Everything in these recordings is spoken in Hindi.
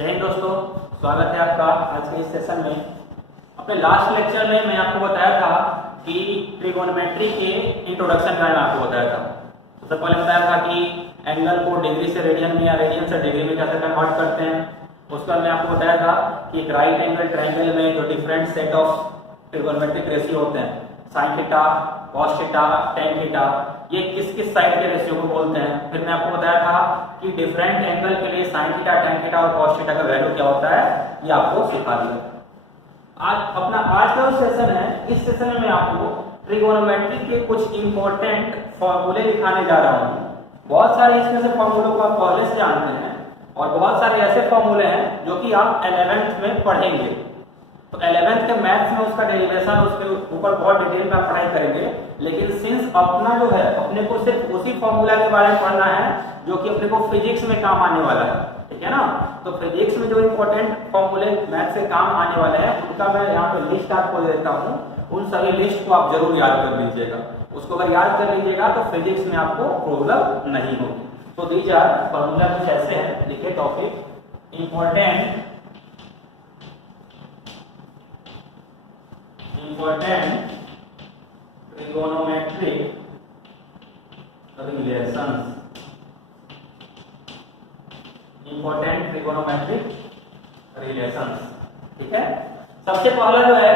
जय हिंद दोस्तों, स्वागत है आपका आज के इस सेशन में। अपने लास्ट लेक्चर में मैं आपको बताया था कि ट्रिगोनोमेट्री के इंट्रोडक्शन के बारे में आपको बताया था। सबसे पहले बताया था कि एंगल को डिग्री से रेडियन में या रेडियन से डिग्री में कैसे कन्वर्ट करते हैं। उसके बाद मैं आपको बताया था कि एक राइट एंगल ट्रायंगल में जो different set of trigonometric ratio होते हैं, sine theta, cos theta, tan theta, ये किस किस साइड के रेशियो को बोलते हैं। फिर मैं आपको बताया था कि डिफरेंट एंगल के लिए साइन थीटा, टेन थीटा और कॉस थीटा का वैल्यू क्या होता है, ये आपको सिखा दिया। आज का जो सेशन है, इस सेशन में मैं आपको ट्रिगोनोमेट्री के कुछ इंपॉर्टेंट फॉर्मूले दिखाने जा रहा हूँ। बहुत सारे इसमें से फॉर्मूलों को आप पहले से जानते हैं और बहुत सारे ऐसे फॉर्मूले हैं जो कि आप 11th में पढ़ेंगे। तो 11th के मैथ्स में उसका डेरिवेशन, उसके ऊपर बहुत डिटेल में आप पढ़ाई करेंगे। लेकिन सिंस अपना जो है, अपने को सिर्फ उसी फॉर्मूला के बारे में पढ़ना है जो कि अपने को फिजिक्स में काम आने वाला है, ठीक है ना। तो फिजिक्स में जो इंपॉर्टेंट फॉर्मूले मैथ से काम आने वाले हैं, उनका मैं यहाँ पे लिस्ट आपको देता हूँ। उन सभी लिस्ट को आप जरूर याद कर लीजिएगा। उसको अगर याद कर लीजिएगा तो फिजिक्स में आपको प्रॉब्लम नहीं होगी। तो दीजिए फॉर्मूला कुछ ऐसे है, लिखे topic important trigonometric relations. Important trigonometric relations, ठीक है। सबसे पहला जो है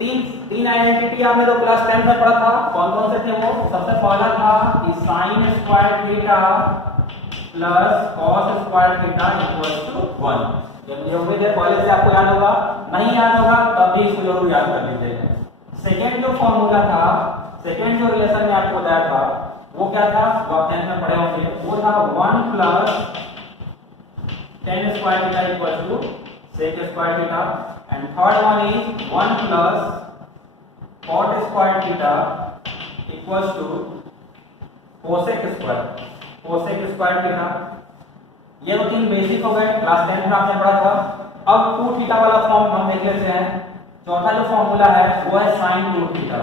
तीन आइडेंटिटी आपने तो क्लास 10 में पढ़ा था। कौन कौन से थे वो? सबसे पहला था कि sine square theta plus cos square theta equal to 1। जब ये उम्मीद है पहले से आपको याद होगा, नहीं याद होगा तब भी इसको जरूर याद कर लीजिएगा। सेकेंड जो फॉर्मूला था, सेकेंड जो रिलेशन में आपको बताया था, वो क्या था? जो आप 10 में पढ़े होंगे, वो था 1 plus tan square theta equal to sec square theta. And third one is 1 plus cot square theta equal to cosec square theta. ये दो तीन बेसिक हो गए, क्लास 10 में आपने पढ़ा था। अब 2 थीटा वाला फॉर्म हम देख लेते हैं। चौथा जो फॉर्मूला है वो है साइन 2 थीटा।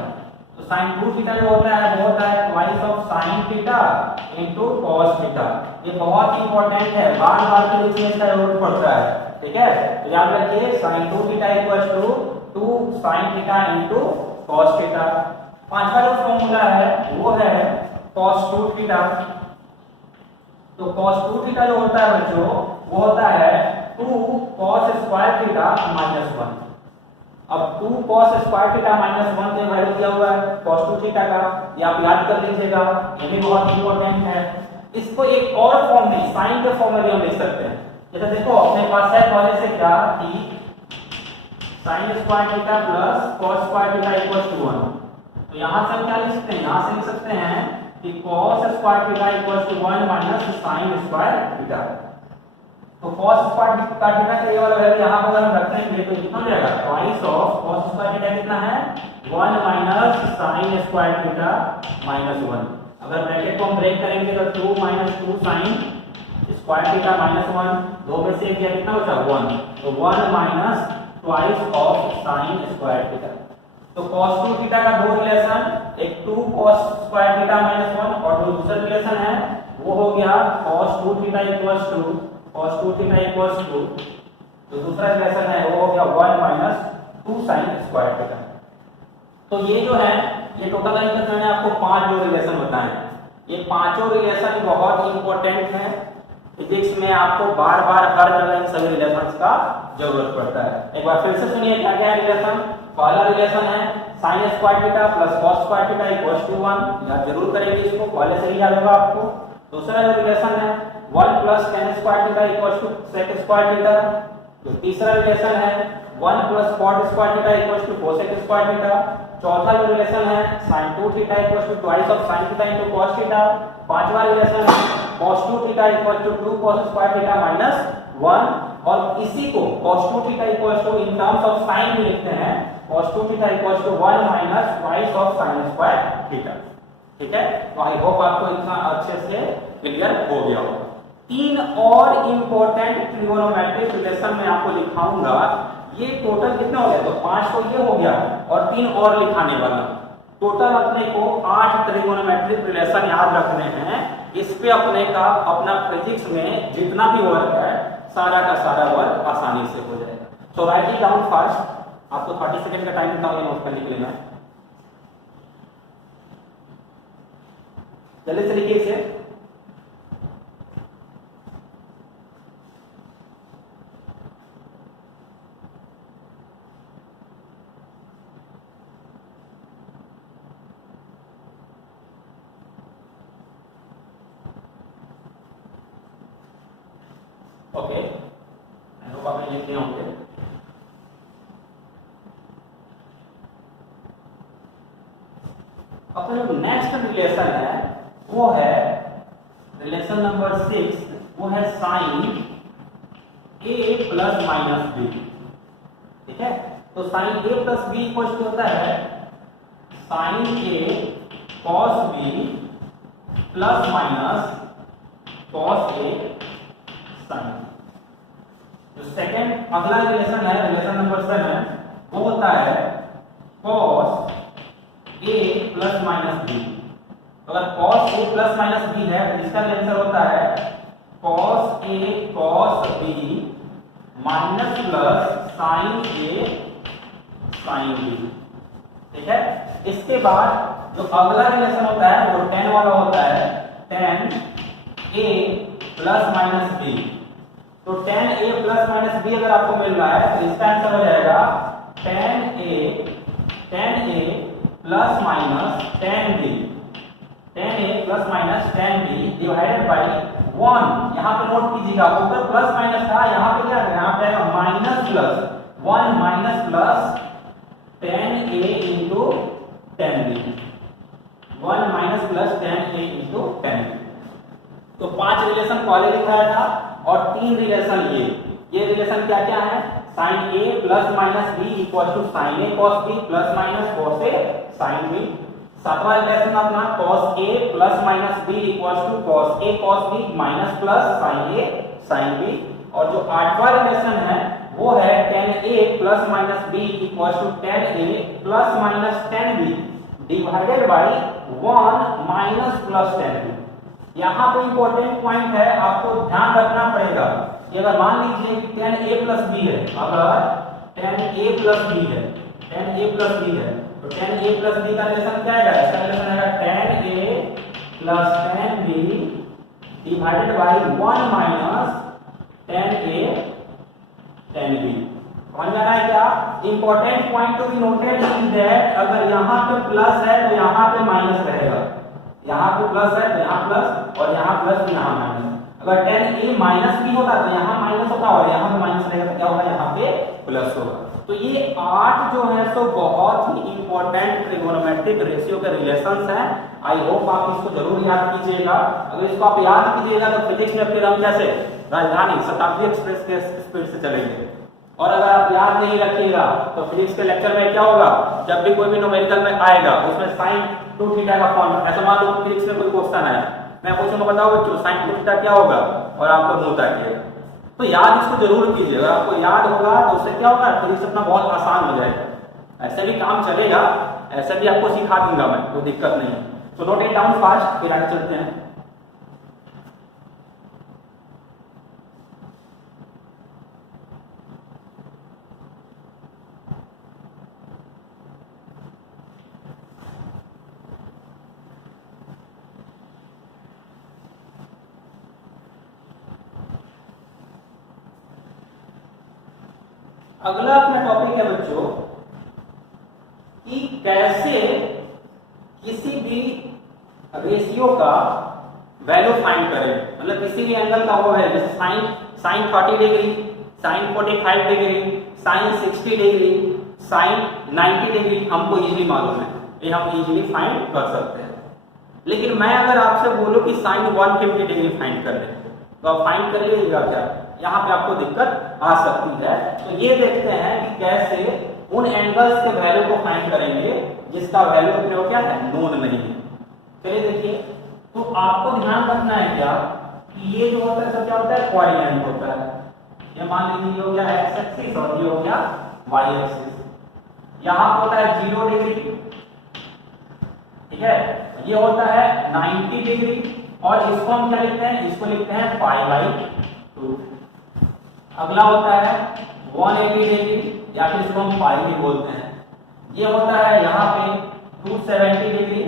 तो साइन 2 थीटा जो होता है वो होता है twice of sine theta into cos theta. ये बहुत इंपॉर्टेंट है, बार-बार के लिए इसका जरूरत पड़ता है, ठीक है। तो याद रखिए sine 2 theta equals to 2 sine theta into cos theta. पांचवा जो फॉर्मूला है वो है कॉस 2 थीटा। तो cos 2 थीटा जो होता है बच्चों, वो होता है 2 cos स्क्वायर थीटा माइनस 1। अब 2 cos स्क्वायर थीटा माइनस 1 के वैल्यू दिया हुआ है cos 2 थीटा का, ये आप याद कर लीजिएगा, ये भी बहुत इंपॉर्टेंट है। इसको एक और फॉर्म में साइन के फॉर्म में भी हम लिख सकते हैं। जैसे देखो अपने पास है पहले से क्या कि sin square theta plus cos square theta equal to 1। तो यहां से हम क्या लिख सकते हैं? यहां से लिख सकते हैं कि cos square theta equals to 1 minus sin square theta. तो cos स्क्वायर थीटा का ये वाला वैल्यू यहां पर हम रखेंगे तो कितना हो जाएगा? Twice of cos square theta कितना है? 1 minus sin square theta minus 1। अगर ब्रैकेट को हम ब्रेक करेंगे तो 2 minus 2 sin square theta minus 1, दो में से एक कितना बचा? 1। तो 1 minus twice of sin square theta. तो cos 2 थीटा का दो रिलेशन, एक 2 cos स्क्वायर थीटा माइनस 1 और जो दूसरा रिलेशन है वो हो गया cos 2 theta equals to cos 2 theta equals to जो दूसरा रिलेशन है वो हो गया 1 माइनस 2 sin स्क्वायर थीटा। तो ये जो है ये टोटल मैंने आपको 5 जो रिलेशन बताए हैं, ये पांचों रिलेशन बहुत इंपॉर्टेंट है। फिजिक्स में आपको बार-बार हर जगह इन सभी रिलेशंस का जरूरत पड़ता है। एक बार फिर से सुनिए क्या क्या है रिलेशन। पहला रिलेशन है sin square theta plus cos square theta equals to 1। याद जरूर करेंगे इसको, पहले से ही याद होगा आपको। दूसरा जो रिलेशन है 1 plus tan square theta equals to sec square theta. जो तीसरा रिलेशन है 1 plus cot square theta equals to cosec square theta. चौथा जो रिलेशन है sin 2 theta equals to twice of sin theta into cos theta. पांचवा रिलेशन है cos 2 theta equals to 2 cos square theta minus 1। और इसी को cos 2 theta equals to in terms of sin भी लिखते हैं, cos 2 theta equals to 1 minus twice of sin square theta, ठीक है। तो आई होप आपको इतना अच्छे से क्लियर हो गया होगा। 3 और इंपॉर्टेंट ट्रिगोनोमेट्रिक रिलेशन मैं आपको दिखाऊंगा। ये टोटल कितना हो गया? तो 5 तो ये हो गया और 3 और लिखाने वाला। टोटल अपने को 8 ट्रिगोनोमेट्रिक रिलेशन याद रखने हैं। इस पे अपने का अपना फिजिक्स में जितना भी वर्क है सारा का सारा वर्क आसानी से हो जाएगा। सो राइट इट डाउन फास्ट, आपको 30 सेकंड का टाइम देता हूं नोट करने के लिए। मैं जल्दी से लिखिए इसे। ओके, आई होप आपने लिख दिए होंगे। अपना जो नेक्स्ट रिलेशन है वो है रिलेशन नंबर 6, वो है sine A plus minus B. ठीक है, तो sine A plus B equal to होता है sine A cos B plus minus cos A sine. जो सेकंड अगला रिलेशन है, रिलेशन नंबर 7, वो होता है cos A plus minus B. तो अगर cos A plus minus B है तो इसका आंसर होता है cos A cos B minus plus sine A sine B. ठीक है, इसके बाद जो अगला रिलेशन होता है वो tan वाला होता है tan a plus minus B. तो tan a plus minus B अगर आपको मिल रहा है तो इसका आंसर हो जाएगा tan a plus minus tan b, tan a plus minus tan b divided by 1। यहां पे नोट कीजिएगा, ऊपर प्लस माइनस था, यहां पे क्या है, यहां पे आएगा minus plus 1 minus plus tan a into tan b, 1 minus plus tan a into tan b। तो 5 रिलेशन पहले दिखाया था और 3 रिलेशन ये रिलेशन क्या क्या है, sine a plus minus b equal to sine a cos b plus minus cos a sine b। सातवां रिलेशन अपना cos a plus minus b equal to cos a cos b minus plus sine a sine b। और जो आठवां रिलेशन है वो है tan a plus minus b equal to tan a plus minus tan b divided by 1 minus plus tan b। यहाँ पे इंपॉर्टेंट पॉइंट है, आपको ध्यान रखना पड़ेगा कि अगर मान लीजिए कि tan a प्लस b है, अगर tan a प्लस b है, tan a प्लस b है तो tan a प्लस b का रिलेशन क्या आएगा, इसका रिलेशन आएगा tan a plus tan b divided by 1 minus tan a tan b। समझ में आ रहा है क्या? Important point to be noted is that अगर यहाँ पे प्लस है तो यहाँ पे माइनस रहेगा, यहाँ पे प्लस है तो यहाँ प्लस और यहाँ प्लस तो यहाँ माइनस। अगर tan a माइनस b होता तो यहाँ माइनस होता और यहाँ पे माइनस रहेगा तो क्या होगा, यहाँ पे प्लस होगा। तो ये 8 जो है सो बहुत ही इंपॉर्टेंट ट्रिगोनोमेट्रिक रेशियो के रिलेशंस हैं। आई होप आप इसको जरूर याद कीजिएगा। अगर इसको आप याद कीजिएगा तो फिजिक्स में फिर हम कैसे राजधानी शताब्दी एक्सप्रेस के स्पीड से चलेंगे। और अगर आप याद नहीं रखिएगा तो फिजिक्स के लेक्चर में क्या होगा, जब भी कोई भी न्यूमेरिकल में आएगा उसमें साइन 2 थीटा का फॉर्मूला, ऐसा मान लो फिजिक्स में कोई क्वेश्चन है, मैं पूछूंगा बताओ बच्चों साइन 2 थीटा क्या होगा और आप लोग मुंह ताकिएगा। तो याद इसको जरूर कीजिए, अगर आपको याद होगा तो उससे क्या होगा, फिजिक्स अपना बहुत आसान हो जाएगा। ऐसे भी काम चलेगा, ऐसे भी आपको सिखा दूंगा मैं, कोई दिक्कत नहीं है। तो नोट इट डाउन फास्ट, फिर आगे चलते हैं। अगला अपना टॉपिक है बच्चों कि कैसे किसी भी रेशियो का वैल्यू फाइंड करें। मतलब किसी भी एंगल का वो है, जैसे sine 40 degree, sine 45 degree, sine 60 degree, sine 90 degree हमको इजीली मालूम है, ये हम इजीली फाइंड कर सकते हैं। लेकिन मैं अगर आपसे बोलूं कि साइन 150 डिग्री फाइंड कर ले तो आप फाइंड कर लीजिएगा क्या, यहाँ पे आपको दिक्कत आ सकती है। तो ये देखते हैं कि कैसे उन एंगल्स के वैल्यू को फाइंड करेंगे जिसका वैल्यू अपने को क्या है, नोन नहीं है। चलिए देखिए, तो आपको ध्यान रखना है क्या कि ये जो होता है सब क्या होता है, कोऑर्डिनेट होता है। ये मान लीजिए ये हो गया एक्स एक्सिस और ये हो गया वाई एक्सिस। यहाँ होता है 0 डिग्री, ठीक है, ये होता है 90 डिग्री और इसको हम क्या लिखते हैं, इसको लिखते हैं पाई बाई 2। अगला होता है 180 डिग्री या फिर इसको हम पाई भी बोलते हैं। ये होता है यहाँ पे 270 डिग्री,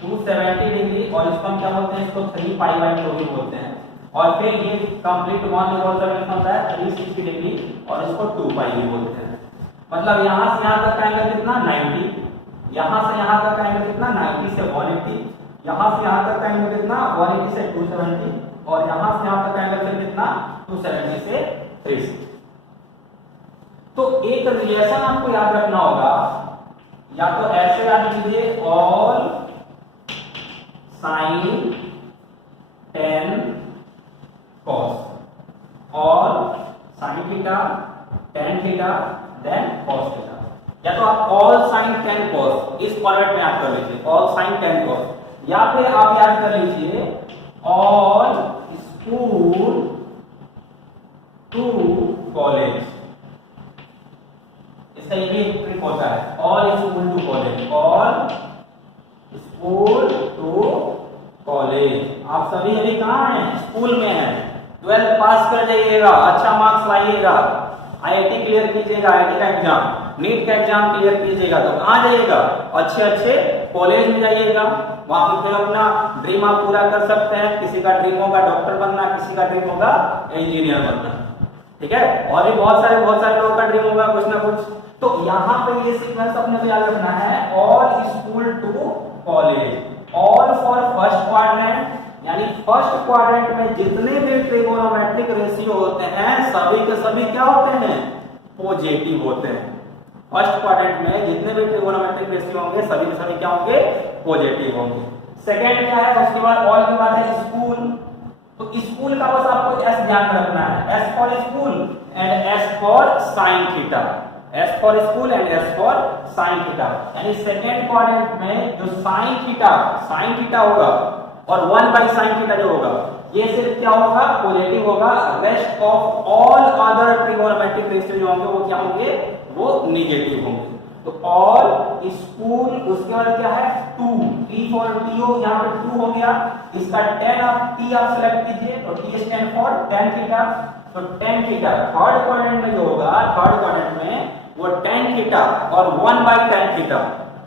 270 डिग्री, और इसको हम क्या बोलते हैं, इसको 3 पाई बाई 2 भी बोलते हैं। और फिर ये कंप्लीट वन रिवॉल्यूशन होता है 360 डिग्री, और इसको 2 पाई भी बोलते हैं। मतलब यहाँ से यहाँ तक का एंगल कितना 90, यहाँ से यहाँ तक का एंगल कितना 90 से 180, यहाँ से यहाँ तक का एंगल कितना 180 से 270, और यहाँ से यहाँ तक का एंगल फिर कितना 270 से 360। तो एक रिलेशन आपको याद रखना होगा, या तो ऐसे याद कीजिए, ऑल साइन टेन कॉस, और sine theta tan theta then cos theta, या तो आप ऑल साइन टेन कॉस इस फॉर्मेट में याद कर लीजिए, ऑल साइन टेन कॉस, या फिर आप याद कर लीजिए ऑल स्कूल टू कॉलेज। इसका ये भी एक ट्रिक होता है, all school to college, all school to college. आप सभी अभी कहाँ हैं, स्कूल में हैं, 12th पास कर जाइएगा, अच्छा मार्क्स लाइएगा, आईआईटी क्लियर कीजिएगा, आईआईटी का एग्जाम, नीट का एग्जाम क्लियर कीजिएगा, तो कहाँ जाइएगा, अच्छे अच्छे कॉलेज में जाइएगा, वहां पे अपना ड्रीम आप पूरा कर सकते हैं। किसी का ड्रीम होगा डॉक्टर बनना, किसी का ड्रीम होगा इंजीनियर बनना, ठीक है, और भी बहुत सारे लोगों का ड्रीम होगा कुछ ना कुछ। तो यहाँ पे ये सीक्वेंस अपने को याद रखना है, all school to college, all for first quadrant, यानी फर्स्ट क्वाड्रेंट में जितने भी ट्रिगोनोमेट्रिक रेशियो होते हैं सभी के सभी क्या होते हैं, पॉजिटिव होते हैं। फर्स्ट क्वाड्रेंट में जितने भी ट्रिगोनोमेट्रिक रेशियो होंगे सभी के सभी क्या होंगे, पॉजिटिव होंगे। सेकंड क्या है, उसके बाद ऑल के बाद है स्कूल, तो स्कूल का बस आपको एस ध्यान में रखना है, S for school and S for sine theta, S for school and S for sine theta, यानी सेकंड क्वाड्रेंट में जो साइन थीटा होगा और 1 बाई साइन थीटा जो होगा ये सिर्फ क्या होगा, पॉजिटिव होगा, rest of all other trigonometric ratio जो होंगे वो क्या होंगे, वो नेगेटिव होंगे। तो ऑल स्कूल, उसके बाद क्या है 2, टी फॉर टीओ, यहाँ पे 2 हो गया, इसका 10 आप टी आप सिलेक्ट कीजिए, तो T stand for tan theta, तो tan थीटा थर्ड क्वाड्रेंट में जो होगा, थर्ड क्वाड्रेंट में वो tan थीटा और 1 by tan theta,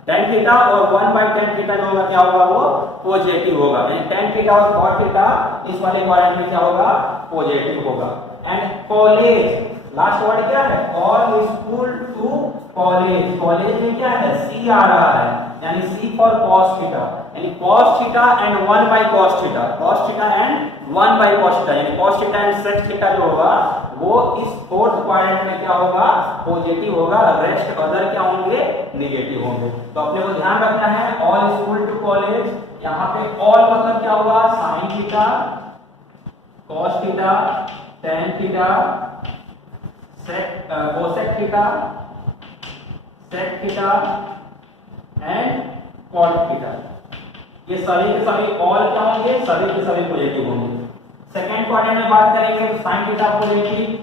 tan theta और 1 बाई tan थीटा जो होगा क्या होगा, वो पॉजिटिव होगा, यानी tan थीटा और cot थीटा इस वाले क्वाड्रेंट में क्या होगा, पॉजिटिव होगा। एंड कॉलेज, लास्ट वर्ड क्या है, all school to college, college में क्या है, सी आ रहा है, यानी सी फॉर cos थीटा, यानी cos theta and 1 by cos theta, cos theta and 1 by cos theta, यानी cos theta and sec theta जो होगा वो इस फोर्थ क्वाड्रेंट में क्या होगा, पॉजिटिव होगा, रेस्ट अदर क्या होंगे, नेगेटिव होंगे। तो अपने को ध्यान रखना है, ऑल स्कूल टू कॉलेज, यहाँ पे ऑल मतलब क्या होगा, sine theta, cos theta, tan theta, cosec theta, sec theta and cot theta, ये सभी के सभी ऑल क्या होंगे, सभी के सभी पॉजिटिव होंगे। सेकंड क्वाड्रेंट में बात करेंगे तो sin थीटा पॉजिटिव,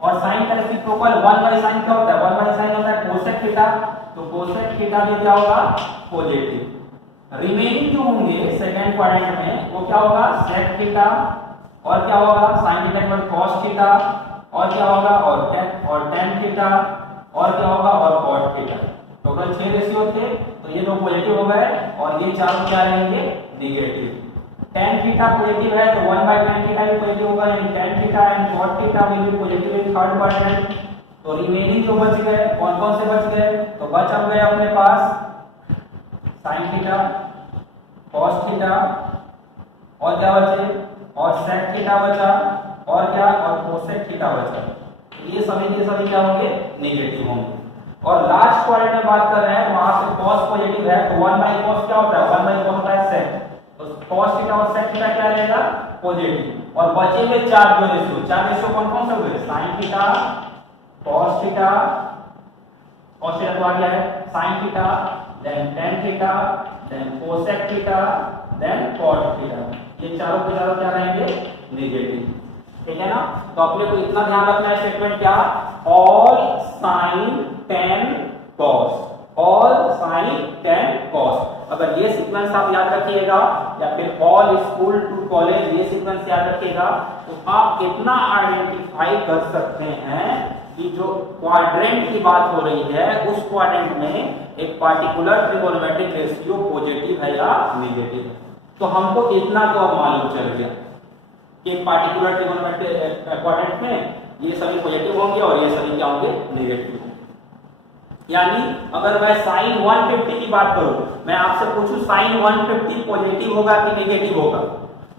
और sin का रेसिप्रोकल 1 बाई sin क्या होता है, 1 बाई sin होता है कोसेक थीटा, तो कोसेक थीटा भी क्या होगा, पॉजिटिव। रिमेनिंग जो होंगे सेकंड क्वाड्रेंट में वो क्या होगा, sec थीटा, और क्या होगा sin थीटा के बाद cos थीटा, और क्या होगा, और tan थीटा, और क्या होगा, और cot थीटा। टोटल 6 रेशियो थे, तो ये दो पॉजिटिव हो गए और ये चारों क्या रहेंगे, नेगेटिव। tan थीटा पॉजिटिव है तो 1 बाई tan थीटा भी पॉजिटिव होगा, यानी tan theta and cot theta will be positive in third quadrant. तो रिमेनिंग जो बच गए कौन कौन से बच गए, तो बच अब गए अपने पास sin थीटा, cos थीटा, और क्या बचे, और sec थीटा बचा, और क्या, और cosec थीटा बचा। ये सभी के सभी क्या होंगे, नेगेटिव होंगे। और लास्ट क्वाड्रेंट में बात कर रहे हैं, वहां से cos पॉजिटिव है तो 1 बाई cos क्या होता है, 1 बाई cos होता है sec, तो cos थीटा और sec थीटा क्या रहेगा, पॉजिटिव। और बचे हुए 4 जो रेशियो, 4 रेशियो कौन कौन से हो गए, sin theta, cos theta, cos theta तो आ गया है, sin theta, then tan theta, then cosec theta, then cot theta, ये चारों के चारों क्या रहेंगे, नेगेटिव, ठीक है ना। तो अपने को इतना ध्यान रखना है, स्टेटमेंट क्या, all sine tan cos, all sine tan cos। अगर ये सीक्वेंस आप याद रखिएगा या फिर ऑल स्कूल टू कॉलेज, ये सीक्वेंस याद रखिएगा। तो आप इतना आइडेंटिफाई कर सकते हैं कि जो क्वाड्रेंट की बात हो रही है उस क्वाड्रेंट में एक पार्टिकुलर ट्रिगोनोमेट्रिक रेशियो पॉजिटिव है या नेगेटिव है। तो हमको इतना तो अब मालूम चल गया कि पार्टिकुलर ट्रिगोनोमेट्रिक क्वाड्रेंट में ये सभी पॉजिटिव होंगे और ये सभी क्या होंगे, नेगेटिव होंगे। यानी अगर मैं साइन 150 की बात करूं, मैं आपसे पूछूं साइन 150 पॉजिटिव होगा कि नेगेटिव होगा,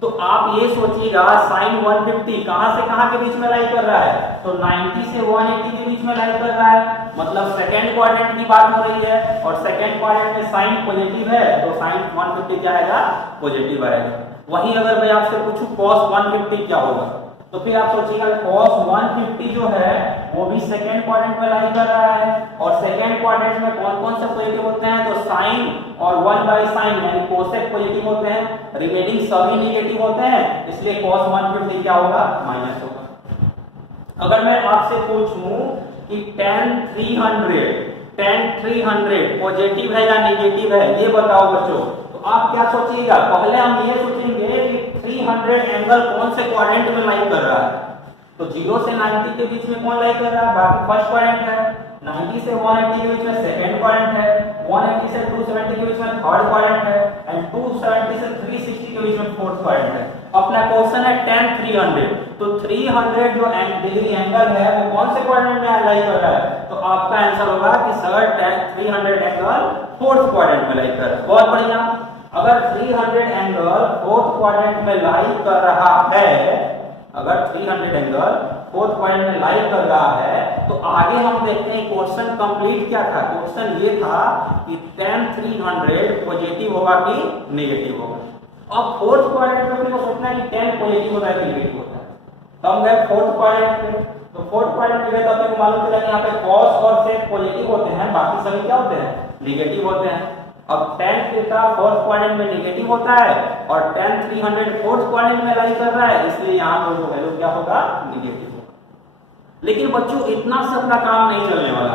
तो आप ये सोचिएगा साइन 150 कहां से कहां के बीच में लाई कर रहा है, तो 90 से 180 के बीच में लाई कर रहा है, मतलब सेकंड क्वाड्रेंट की बात हो रही है और सेकंड क्वाड्रेंट में साइन पॉजिटिव है तो साइन 150 क्या आएगा, पॉजिटिव आएगा। वहीं अगर मैं आपसे पूछूं cos 150 क्या होगा, तो फिर आप सोचिएगा cos 150 जो है वो भी सेकंड क्वाड्रेंट में लाई कर रहा है और सेकंड क्वाड्रेंट में कौन कौन से पॉजिटिव होते हैं, तो साइन और 1/sin यानी कोसेक पॉजिटिव होते हैं, रिमेनिंग सभी नेगेटिव होते हैं, इसलिए cos 150 क्या होगा, माइनस होगा। अगर मैं आपसे पूछूं कि tan 300 पॉजिटिव है या नेगेटिव है, ये बताओ बच्चों, तो आप क्या सोचिएगा, पहले हम ये सोचेंगे कि 300 एंगल कौन से क्वाड्रेंट में लाई कर रहा है, तो 0 से 90 के बीच में कौन लाई कर रहा है, बाकी फर्स्ट क्वाड्रेंट है, 90 से 180 के बीच में सेकंड क्वाड्रेंट है, 180 से 270 के बीच में थर्ड क्वाड्रेंट है एंड 270 से 360 के बीच में फोर्थ क्वाड्रेंट है। अपना क्वेश्चन है tan 300, तो 300 जो डिग्री एंगल है वो कौन से क्वाड्रेंट में लाई कर रहा है, तो आपका आंसर होगा कि sir tan 300 angle fourth quadrant में लाई कर रहा है। बहुत बढ़िया, अगर 300 एंगल फोर्थ क्वाड्रेंट में लाई कर रहा है, अगर 300 एंगल फोर्थ क्वाड्रेंट में लाई कर रहा है, तो आगे हम देखते हैं क्वेश्चन कंप्लीट क्या था। क्वेश्चन ये था कि tan 300 पॉजिटिव होगा कि नेगेटिव होगा। अब फोर्थ क्वाड्रेंट में आपको सोचना है कि tan पॉजिटिव होता है कि नेगेटिव होता है, तो हम गए फोर्थ क्वाड्रेंट में, तो फोर्थ क्वाड्रेंट में गए तो आपको मालूम चला कि यहाँ पे cos और sec पॉजिटिव होते हैं, बाकी सभी क्या होते हैं, नेगेटिव होते हैं। अब tan थीटा फोर्थ क्वाड्रेंट में नेगेटिव होता है और tan 300 फोर्थ क्वाड्रेंट में लाई कर रहा है, इसलिए यहाँ पर जो वैल्यू क्या होगा, नेगेटिव होगा। लेकिन बच्चों इतना से अपना काम नहीं चलने वाला,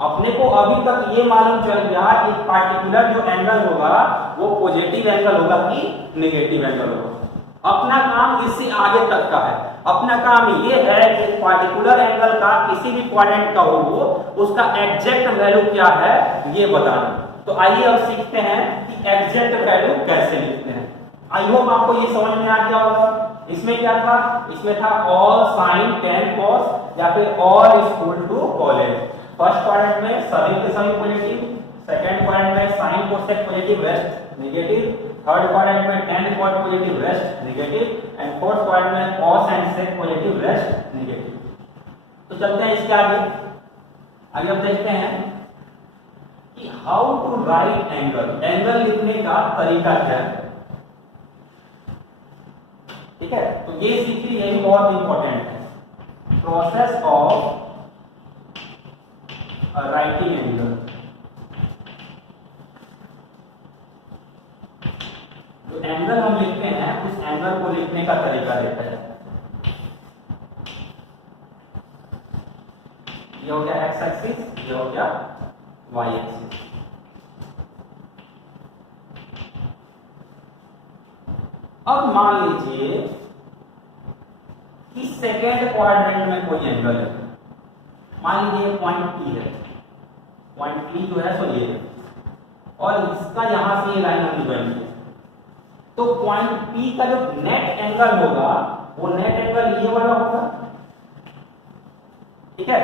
अपने को अभी तक ये मालूम चल गया कि पार्टिकुलर जो एंगल होगा वो पॉजिटिव एंगल होगा कि नेगेटिव एंगल होगा। अपना काम इससे आगे तक का है, अपना काम ये है कि पार्टिकुलर एंगल का किसी भी क्वाड्रेंट का हो उसका एग्जैक्ट वैल्यू क्या है ये बताना। तो आइए अब सीखते हैं कि एग्जैक्ट वैल्यू कैसे लिखते हैं। आई होप आपको ये समझ में आ गया होगा। इसमें क्या था, इसमें था ऑल साइन tan cos या फिर all equal to college. First quadrant में सभी के सभी पॉजिटिव, सेकंड क्वाड्रेंट में sine cosec positive rest negative, third quadrant में tan cot positive rest negative and fourth quadrant में cos and sec positive rest negative. तो चलते हैं इसके आगे अब देखते हैं कि how to write angle, angle लिखने का तरीका क्या है। ठीक है, तो ये सीखिए, यही बहुत इंपॉर्टेंट है, प्रोसेस ऑफ राइटिंग एंगल। जो एंगल हम लिखते हैं उस एंगल को लिखने का तरीका देखा जाए। ये हो गया एक्स एक्सिस, ये हो गया वाई एक्सिस। अब मान लीजिए कि सेकेंड क्वाड्रेंट में कोई एंगल है, मान लीजिए पॉइंट P है, पॉइंट P जो है सो ये है और इसका यहां से ये लाइन हमने ड्राइंग की, तो पॉइंट P का जो नेट एंगल होगा वो नेट एंगल ये वाला होगा। ठीक है,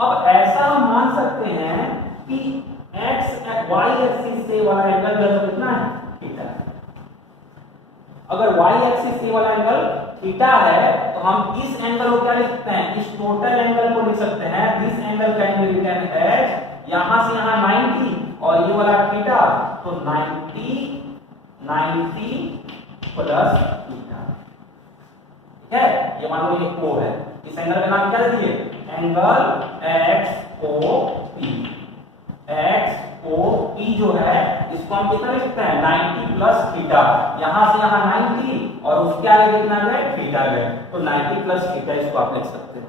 अब ऐसा हम मान सकते हैं कि x y एक्सिस से वाला एंगल जो है कितना है, थीटा। अगर y एक्सिस से वाला एंगल थीटा है तो हम इस एंगल को क्या लिख सकते हैं, इस टोटल एंगल को लिख सकते हैं, this angle can be written as, यहां से यहां 90 और ये वाला थीटा, तो 90 प्लस थीटा। ठीक है, ये मान लो ये O है, इस एंगल का नाम क्या दे दिए, एंगल XOP। XOP जो है इसको हम कितना लिख सकते हैं, 90 प्लस थीटा, यहां से यहां 90 और उसके आगे कितना गए, थीटा गए, तो 90 प्लस थीटा इसको आप लिख सकते हैं।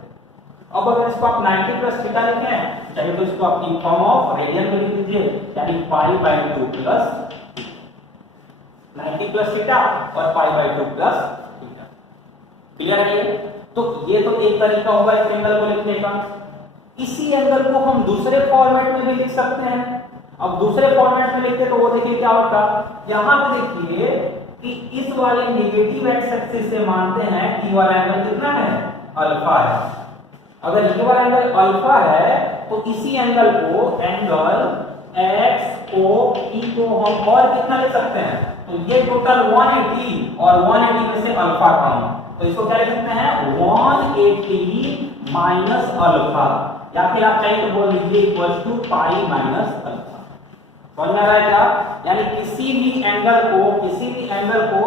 अब अगर इसको आप 90 प्लस थीटा लिखें, चाहिए तो इसको आप इन फॉर्म ऑफ रेडियन में लिख दीजिए, यानी pi by 2 plus. 90 plus theta और pi by 2 plus theta. Clear है ये? तो ये तो एक तरीका होगा इस एंगल को लिखने का। इसी एंगल को हम दूसरे फॉर्मेट में भी लिख सकते हैं। अब दूसरे फॉर्मेट में लिखते तो वो देखिए क्या होता, यहां पे देखिए कि इस वाले नेगेटिव एक्स एक्सिस से मानते हैं कि ये वाला एंगल कितना है, अल्फा है। अगर ये वाला एंगल अल्फा है तो इसी एंगल को एंगल एक्स ओ ई को हम और कितना ले सकते हैं, तो ये टोटल 180 और 180 में से अल्फा कम, तो इसको क्या लिख सकते हैं 180 माइनस अल्फा, या फिर आप चाहें तो बोल लीजिए equal to pi minus alpha. समझ में आ रहा है क्या? यानी किसी भी एंगल को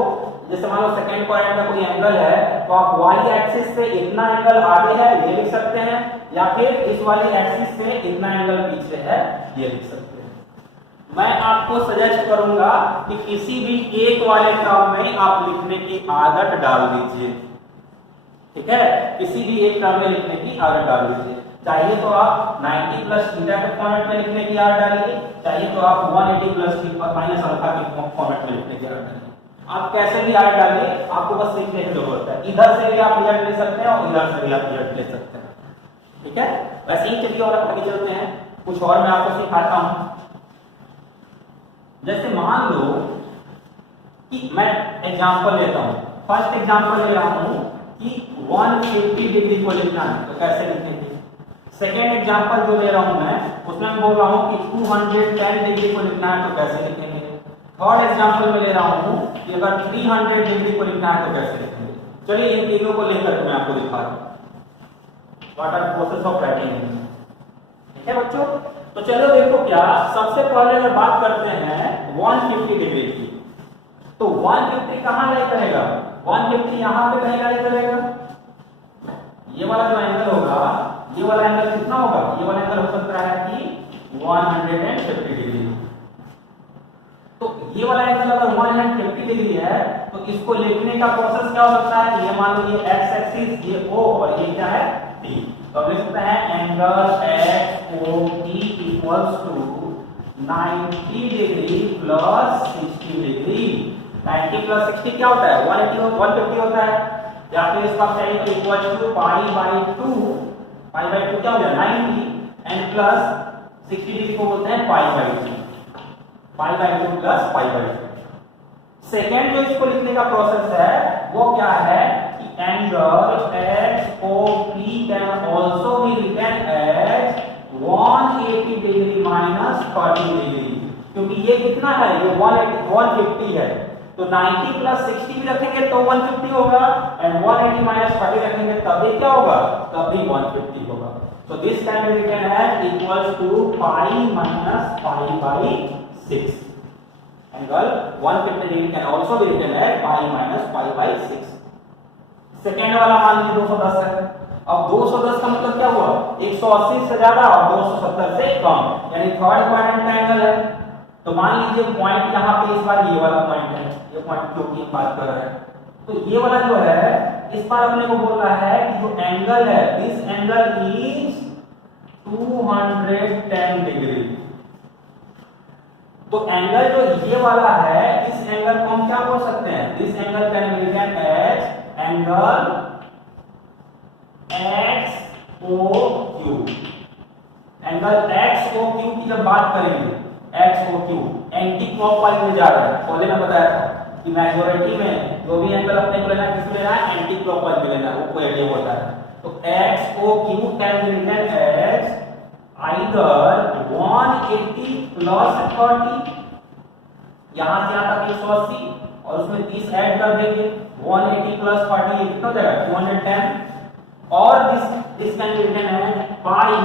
जैसे मान लो सेकंड क्वाड्रेंट का कोई एंगल है तो आप वाई एक्सिस से इतना एंगल आगे है ये लिख सकते हैं, या फिर इस वाले एक्सिस से इतना एंगल पीछे है ये लिख सकते हैं। मैं आपको सजेस्ट करूंगा कि किसी भी एक वाले टर्म में आप लिखने की आदत डाल दीजिए, ठीक है? किसी भी एक टर्म में लिखने की आदत डाल दीजिए। चाहिए तो आप 90 प्लस थीटा के फॉर्मेट में लिखने की आदत डालिए, चाहिए तो आप 180 प्लस माइनस अल्फा के फॉर्मेट में लिखने की आदत डालिए। आप कैसे भी आदत डालिए, आपको बस सीखने की जरूरत है। इधर से भी आप रिजल्ट ले सकते हैं और इधर से भी आप रिजल्ट ले सकते हैं, ठीक है? वैसे ही चलिए और आगे चलते हैं, कुछ और मैं आपको सिखाता हूं। जैसे मान लो कि मैं एग्जांपल लेता हूं, फर्स्ट एग्जांपल ले रहा हूं कि 150 डिग्री को लिखना है तो कैसे लिखेंगे। सेकेंड एग्जांपल जो ले रहा हूं मैं उसमें मैं बोल रहा हूं कि 210 डिग्री को लिखना है तो कैसे लिखेंगे। थर्ड एग्जांपल में ले रहा हूं कि अगर 300 डिग्री को लिखना है तो कैसे लिखेंगे। चलिए इन तीनों को लेकर मैं आपको दिखा रहा हूं what are process of writing, ठीक है बच्चों? तो चलो देखो क्या, सबसे पहले अगर बात करते हैं 150 डिग्री की, तो 150 कहां लाई करेगा, 150 यहां पे कहीं लाई करेगा। ये वाला जो एंगल होगा, ये वाला एंगल कितना होगा, ये वाला एंगल हो सकता है कि 150 डिग्री। तो ये वाला एंगल अगर 150 डिग्री है तो इसको लिखने का प्रोसेस क्या हो सकता है, ये मान लो ये एक्स एक्सिस, ये ओ और ये क्या है टी, तो हम लिख सकते हैं angle X O T equals to 90 degree plus 60 degree. 90 plus 60 क्या होता है, 150 होता है, या फिर इसका चाहिए तो equal to pi by 2, pi by 2 क्या हो गया 90 एंड प्लस 60 डिग्री को बोलते हैं पाई by 2, pi by 2 plus pi by 2। Second जो इसको लिखने का प्रोसेस है वो क्या है कि angle X O P can also be written as 180 degree minus 40 degree, क्योंकि ये कितना है, ये 150 है, तो 90 प्लस 60 भी रखेंगे तो 150 होगा एंड 180 माइनस 40 रखेंगे तब भी क्या होगा, तब भी 150 होगा। So this can be written as equals to pi minus pi by 6. Angle 150 degree can also be written as pi minus pi by 6. Second वाला मान लीजिए 210 है। अब 210 का मतलब क्या हुआ, 180 से ज्यादा और 270 से कम, यानी थर्ड क्वाड्रेंट का एंगल है। तो मान लीजिए पॉइंट यहाँ पे इस बार ये वाला पॉइंट है, ये पॉइंट जो की बात कर रहा है, तो ये वाला जो है इस बार अपने को बोल रहा है कि जो एंगल है दिस एंगल इज 210 डिग्री। तो एंगल जो ये वाला है इस एंगल को हम क्या बोल सकते हैं, this angle can be written as angle X O Q. Angle X O Q की जब बात करेंगे, X O Q anti clockwise में जा रहा है, पहले मैं बताया था कि मेजॉरिटी में जो भी एंगल अपने को लेना है किस में लेना है, एंटी क्लॉकवाइज में लेना है, वो कोई आइडिया होता है। तो X O Q can be written as either 180 plus 30, यहां से यहां तक 180 और उसमें 30 ऐड कर देंगे, 180 प्लस 40 ये कितना हो जाएगा 210, और this can be written as pi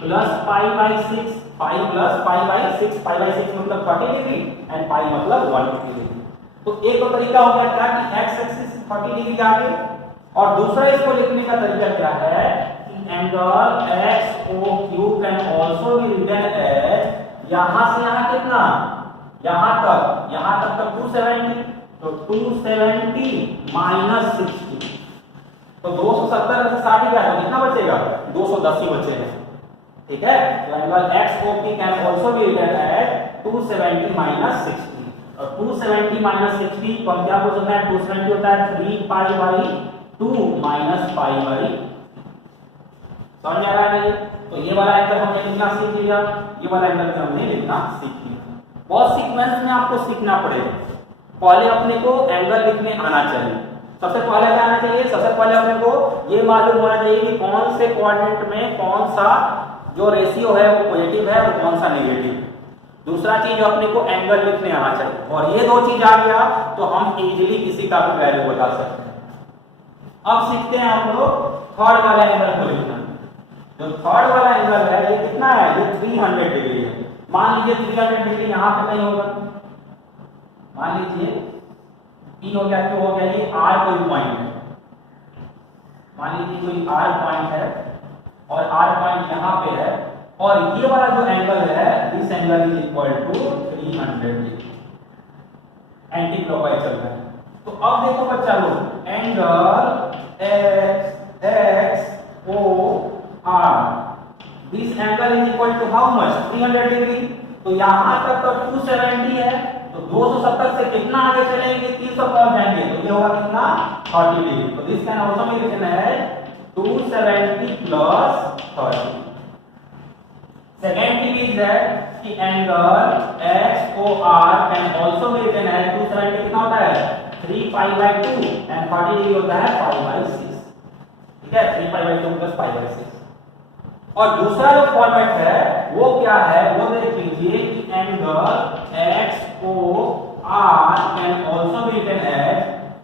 plus pi by 6, pi plus pi by 6, pi by 6 मतलब 40 डिग्री एंड पाई मतलब 150 डिग्री। तो एक तो तरीका हो गया क्या कि एक्स एक्सिस 40 डिग्री आगे, और दूसरा इसको लिखने का तरीका क्या है कि angle X O Q can also be written as, यहां से यहां कितना, यहां तक तो 270, तो 270 माइनस 60, तो 270 में से 60 गया तो कितना बचेगा, 210 ही बचेगा, ठीक है। तो angle X O P can also be written as 270 minus 60। और 270 माइनस 60 तो हम क्या बोल सकते हैं, 270 होता है 3 pi by 2 minus pi by. समझ आ रहा है ये? तो ये वाला एंगल हमने लिखना सीख लिया, ये वाला एंगल भी हमने लिखना सीख लिया। बहुत सीक्वेंस में आपको सीखना पड़ेगा। पहले अपने को एंगल लिखने आना चाहिए। सबसे पहले क्या आना चाहिए, सबसे पहले अपने को ये मालूम होना चाहिए कि कौन से क्वाड्रेंट में कौन सा जो रेशियो है वो पॉजिटिव है और कौन सा नेगेटिव है। दूसरा चीज अपने को एंगल लिखने आना चाहिए, और ये दो चीज आ गया तो हम इजीली किसी का भी वैल्यू बता सकते हैं। अब सीखते हैं हम लोग थर्ड वाला एंगल को लिखना। जो थर्ड वाला एंगल है ये कितना है, ये 300 डिग्री है। मान लीजिए 300 डिग्री यहां पे नहीं होगा, मान लीजिए P हो गया, Q हो गया, ये R कोई पॉइंट है, मान लीजिए कोई R पॉइंट है और R पॉइंट यहां पे है, और ये वाला जो एंगल है this angle is equal to 300 degree, anti clockwise चल रहा है। तो अब देखो बच्चा लोग, angle X O R, this angle is equal to how much, 300 degree. तो यहां तक तो 270 है, तो 270 से कितना आगे चलेंगे, 300 पहुंच जाएंगे, तो ये होगा कितना, 30 डिग्री। तो this can also be written as 270 plus 30। Second thing is that कि angle XOR can also be written as 270 कितना होता है 3 पाई बाई 2 and 40 डिग्री होता है पाई बाई 6। ठीक है, 3 pi by 2 plus pi by 6। और दूसरा जो फॉर्मेट है वो क्या है, वो देख लीजिए कि angle XOR can also be written as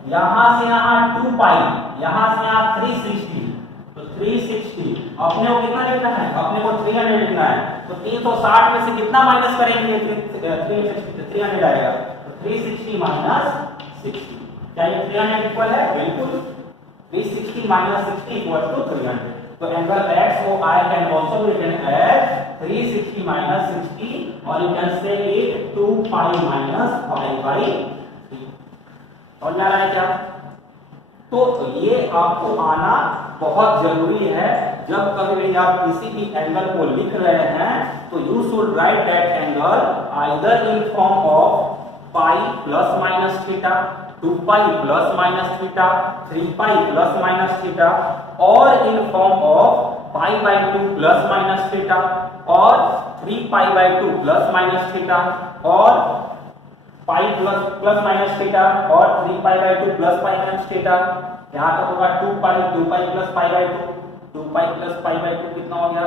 यहां से यहां 2 पाई, यहां से यहां 360, 360 अपने को कितना लिखना है, अपने को 300 लिखना है। तो 360 में से कितना माइनस करेंगे, 300 आएगा, तो 360 माइनस 60, क्या ये 300 इक्वल है, बिल्कुल 360 माइनस 60 इक्वल टू 300। तो angle XOI can also be written as 360 minus 60, और you can say it 2 pi minus pi by 3। समझ आ रहा है क्या? तो ये आपको आना बहुत जरूरी है। जब कभी भी आप किसी भी एंगल को लिख रहे हैं तो you should write that angle either in form of pi plus minus theta, 2 pi plus minus theta, 3 pi plus minus theta, और in form of pi by 2 plus minus theta, और 3 pi by 2 plus minus theta, और पाई प्लस माइनस थीटा, और 3 pi by 2 plus minus theta. यहाँ तक होगा 2 pi plus pi by 2, 2 pi plus pi by 2 कितना हो गया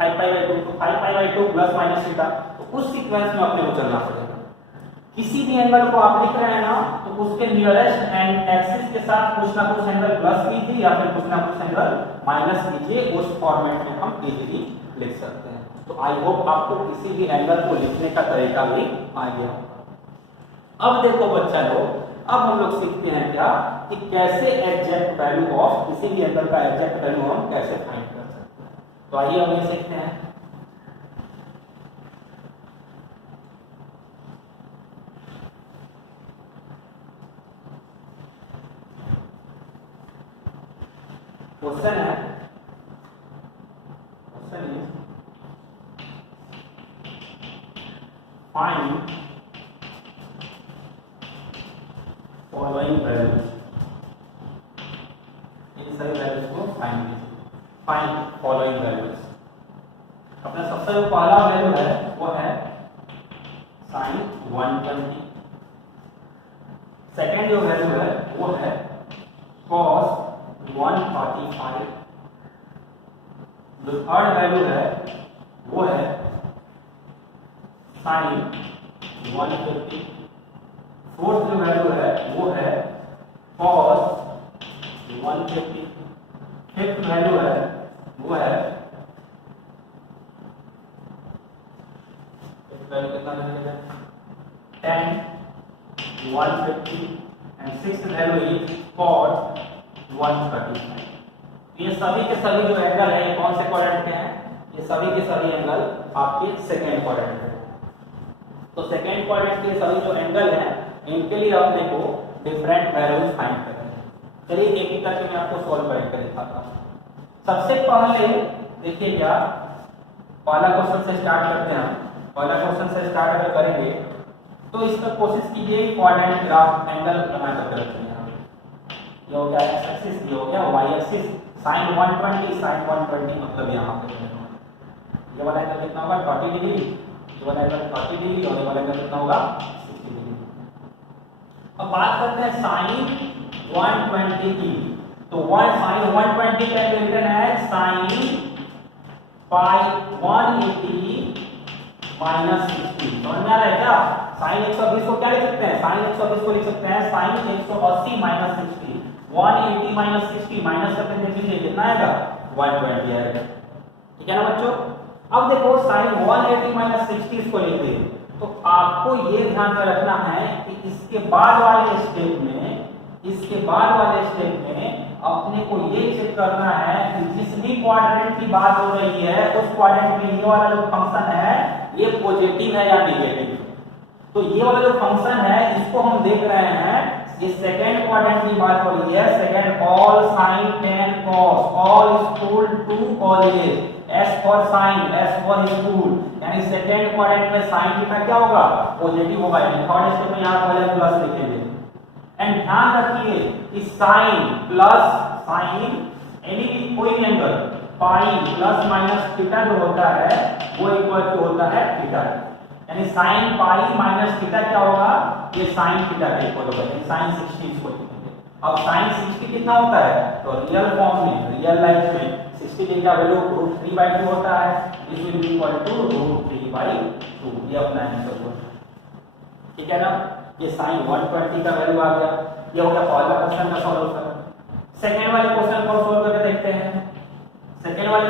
5 पाई बाई 2, तो 5 पाई बाई 2 प्लस माइनस थीटा। तो उस सीक्वेंस में अपने को चलना पड़ेगा। किसी भी एंगल को आप लिख रहे हैं ना, तो उसके नियरेस्ट एंड एक्सिस के साथ कुछ ना कुछ एंगल प्लस कीजिए या फिर कुछ ना कुछ एंगल माइनस कीजिए, उस फॉर्मेट में हम इजीली लिख सकते हैं। तो आई होप आपको किसी भी एंगल को लिखने का तरीका भी आ गया। अब देखो बच्चा लोग, अब हम लोग सीखते हैं क्या कि कैसे एग्जैक्ट वैल्यू ऑफ किसी भी एंगल का एग्जैक्ट वैल्यू हम कैसे फाइंड कर सकते हैं। तो आइए अब ये सीखते हैं। क्वेश्चन है, question is find following values. इन सभी वैल्यूज को फाइंड कीजिए। Find following values. अपना सबसे जो पहला वैल्यू है वो है sin 120। सेकेंड जो वैल्यू है वो है cos 145। जो थर्ड वैल्यू है वो है sin 150। फोर्थ जो वैल्यू है वो है cos 150। फिफ्थ वैल्यू है वो है, वैल्यू कितना मिलेगा 10 150, and sixth value is cos 135। ये सभी के सभी जो एंगल है ये कौन से क्वाड्रेंट के हैं, ये सभी के सभी एंगल आपके सेकेंड क्वाड्रेंट के। तो सेकेंड क्वाड्रेंट के सभी जो एंगल हैं इनके लिए अपने को डिफरेंट वैल्यूज फाइंड करने हैं। चलिए एक एक करके मैं आपको सॉल्व करके दिखाता हूँ। सबसे पहले देखिए क्या, पहला क्वेश्चन से स्टार्ट करते हैं हम। पहला क्वेश्चन से स्टार्ट अगर करेंगे तो इसका कोशिश कीजिए क्वाड्रेंट ग्राफ एंगल बना कर रखते हैं। ये हो गया एक्स एक्सिस, ये हो गया वाई एक्सिस, sin 120 sin 120 मतलब यहाँ पे ये वाला एंगल कितना होगा 30 डिग्री, ये वाला एंगल 30 डिग्री और ये वाला एंगल कितना होगा 60 डिग्री। अब बात करते हैं sin 120 की, तो sin 120 can be written as sin pi 180 minus 60। समझ में आ रहा है क्या? sin 120 को क्या लिख सकते हैं? sin 120 को लिख सकते हैं sin 180 माइनस 60। 180 माइनस 60 माइनस करते हैं देखिए कितना आएगा 120 आएगा। ठीक है ना बच्चों? अब देखो sin 180 माइनस 60 इसको लिखते हैं, तो आपको ये ध्यान में रखना है कि इसके बाद वाले स्टेप में अपने को ये चेक करना है कि जिस भी क्वाड्रेंट की बात हो रही है उस क्वाड्रेंट में ये वाला जो फंक्शन है ये पॉजिटिव है या नेगेटिव। तो ये वाला जो फंक्शन है इसको हम देख रहे हैं, ये सेकंड क्वाड्रेंट की बात हो रही है। Second all sin tan cos all school to college, S for sine, S for school, यानी सेकंड क्वाड्रेंट में sin थीटा क्या होगा पॉजिटिव होगा। थर्ड स्टेप में यहां पहले प्लस लिखेंगे। एंड ध्यान रखिए कि sin प्लस sin एनी कोई भी angle pi plus minus theta जो होता है वो इक्वल टू होता है थीटा, यानी sin पाई माइनस थीटा क्या होगा ये sin थीटा का इक्वल होगा, यानी sin 60 इसको लिखेंगे। अब sin 60 कितना होता है? तो रियल फॉर्म में रियल लाइफ में 60 डिग्री का वैल्यू √3/2 होता है, this will be equal to √3/2। ये अपना आंसर होगा। ठीक है ना? ये sin 120 का वैल्यू आ गया। ये हो गया पहला क्वेश्चन का सॉल्व कर। सेकंड वाले क्वेश्चन को सॉल्व करके देखते हैं। सेकंड वाले